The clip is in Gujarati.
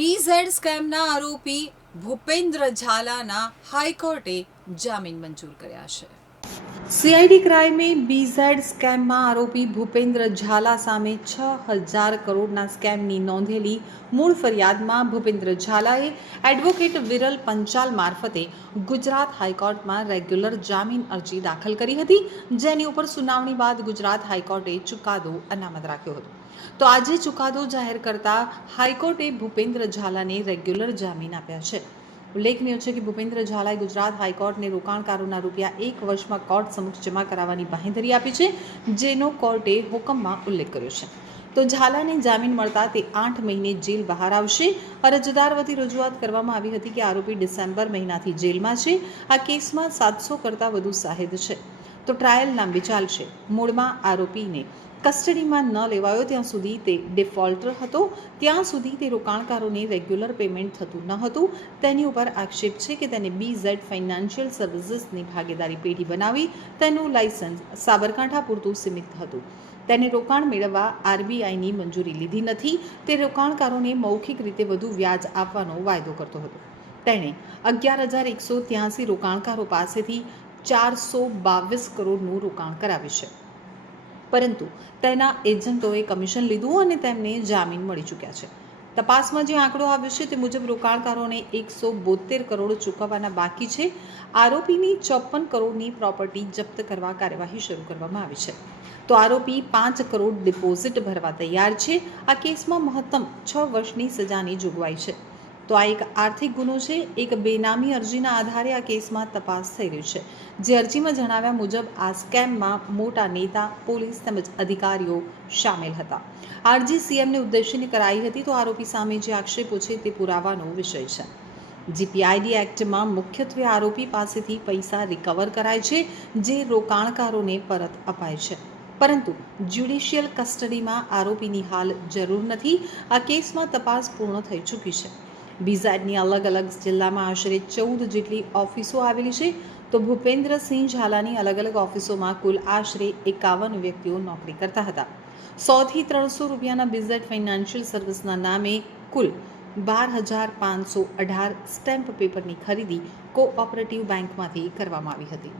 બીઝેડ સ્કેમના આરોપી ભૂપેન્દ્ર ઝાલાના હાઈકોર્ટે જામીન મંજૂર કર્યા છે. સીઆઈડી ક્રાઇમે બીઝેડ સ્કેમમાં આરોપી ભૂપેન્દ્ર ઝાલા સામે છ હજાર કરોડના સ્કેમની નોંધેલી મૂળ ફરિયાદમાં ભૂપેન્દ્ર ઝાલાએ એડવોકેટ વિરલ પંચાલ મારફતે ગુજરાત હાઈકોર્ટમાં રેગ્યુલર જામીન અરજી દાખલ કરી હતી, જેની ઉપર સુનાવણી બાદ ગુજરાત હાઈકોર્ટે ચુકાદો અનામત રાખ્યો હતો. તો આજે ચુકાદો જાહેર કરતા હાઈકોર્ટે ભૂપેન્દ્ર ઝાલાને રેગ્યુલર જામીન આપ્યા છે. ઉલ્લેખનીય છે કે ભૂપેન્દ્ર ઝાલાએ ગુજરાત હાઈકોર્ટને રોકાણકારોના રૂપિયા એક વર્ષમાં કોર્ટ સમક્ષ જમા કરાવવાની બાંહેધરી આપી છે, જેનો કોર્ટે હુકમમાં ઉલ્લેખ કર્યો છે. તો ઝાલાને જામીન મળતા તે આઠ મહિને જેલ બહાર આવશે. અરજદાર વતી રજૂઆત કરવામાં આવી હતી કે આરોપી ડિસેમ્બર મહિનાથી જેલમાં છે. આ કેસમાં સાતસો કરતાં વધુ સાહેદ છે. તો ટ્રાયલ લાંબી ચાલશે. મૂળમાં આરોપીને કસ્ટડીમાં ન લેવાયો ત્યાં સુધી તે ડિફોલ્ટર હતો. ત્યાં સુધી તે રોકાણકારોને રેગ્યુલર પેમેન્ટ થતું ન હતું. તેની ઉપર આક્ષેપ છે કે તેને બી ઝેડ ફાઇનાન્શિયલ સર્વિસીસની ભાગીદારી પેઢી બનાવી તેનું લાયસન્સ સાબરકાંઠા પૂરતું સીમિત હતું. તેને રોકાણ મેળવવા આરબીઆઈની મંજૂરી લીધી નથી. તે રોકાણકારોને મૌખિક રીતે વધુ વ્યાજ આપવાનો વાયદો કરતો હતો. તેણે અગિયાર હજાર એકસો ત્યાંસી રોકાણકારો પાસેથી ચારસો બાવીસ કરોડનું રોકાણ કરાવ્યું છે. પરંતુ તેના એજન્ટોએ કમિશન લીધું અને તેમને જામીન મળી ચૂક્યા છે. તપાસમાં જે આંકડો આવ્યો છે તે મુજબ રોકાણકારોને એકસો બોતેર કરોડ ચૂકવવાના બાકી છે. આરોપીની ચોપન કરોડની પ્રોપર્ટી જપ્ત કરવા કાર્યવાહી શરૂ કરવામાં આવી છે. તો આરોપી પાંચ કરોડ ડિપોઝિટ ભરવા તૈયાર છે. આ કેસમાં મહત્તમ છ વર્ષની સજાની જોગવાઈ છે. તો આ એક આર્થિક ગુનો છે. એક બેનામી અરજીના આધારે આ કેસમાં તપાસ થઈ રહી છે. જે અરજીમાં જણાવ્યા મુજબ આ સ્કેમમાં મોટા નેતા, પોલીસ તેમજ અધિકારીઓ સામેલ હતા. આ અરજી સીએમને ઉદ્દેશીને કરાઈ હતી તો આરોપી સામે જે આક્ષેપો છે તે પુરાવાનો વિષય છે. જીપીઆઈડી એક્ટમાં મુખ્યત્વે આરોપી પાસેથી પૈસા રિકવર કરાય છે, જે રોકાણકારોને પરત અપાય છે. પરંતુ જ્યુડિશિયલ કસ્ટડીમાં આરોપીની હાલ જરૂર નથી. આ કેસમાં તપાસ પૂર્ણ થઈ ચૂકી છે. બીઝાડની અલગ અલગ જિલ્લામાં આશરે ચૌદ જેટલી ઓફિસો આવેલી છે. તો ભૂપેન્દ્રસિંહ ઝાલાની અલગ અલગ ઓફિસોમાં કુલ આશરે એકાવન વ્યક્તિઓ નોકરી કરતા હતા. સોથી ત્રણસો રૂપિયાના બિઝેટ ફાઇનાન્શિયલ સર્વિસના નામે કુલ બાર હજાર પાંચસો અઢાર સ્ટેમ્પ પેપરની ખરીદી કોઓપરેટિવ બેંકમાંથી કરવામાં આવી હતી.